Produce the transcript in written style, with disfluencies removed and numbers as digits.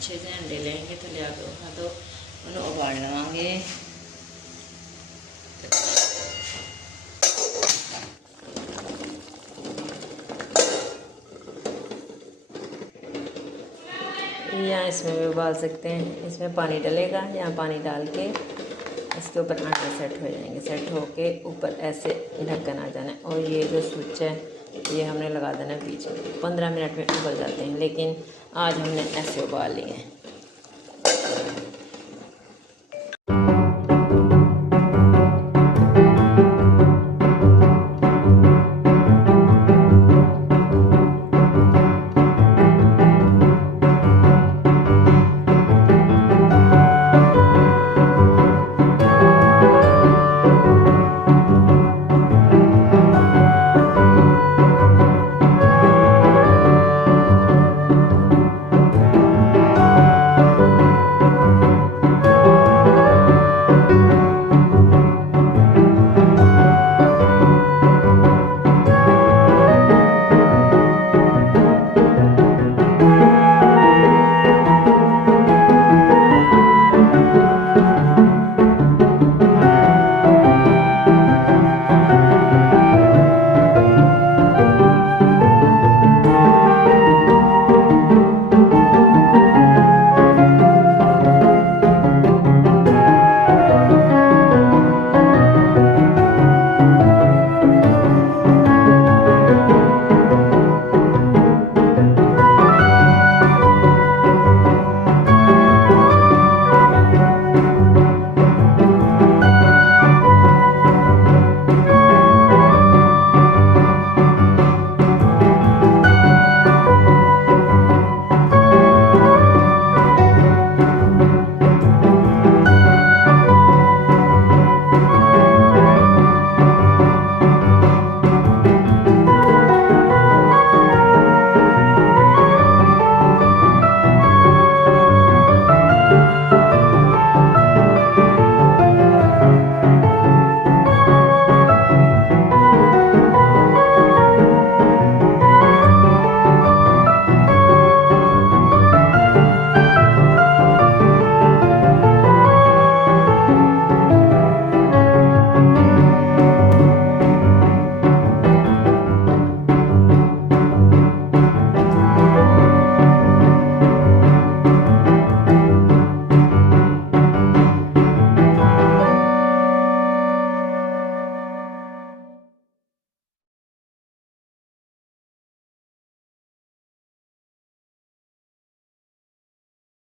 छे से अंडे लेंगे तो लिया के हाँ तो उन्हें उबाल लवांगे। या इसमें भी उबाल सकते हैं, इसमें पानी डलेगा, यहाँ पानी डाल के इसके ऊपर अंडे सेट हो जाएंगे। सेट होके ऊपर ऐसे ढक्कन आ जाना है और ये जो स्विच है ये हमने लगा देना है बीच में। 15 मिनट में उबल जाते हैं, लेकिन आज हमने ऐसे उबाल लिए हैं।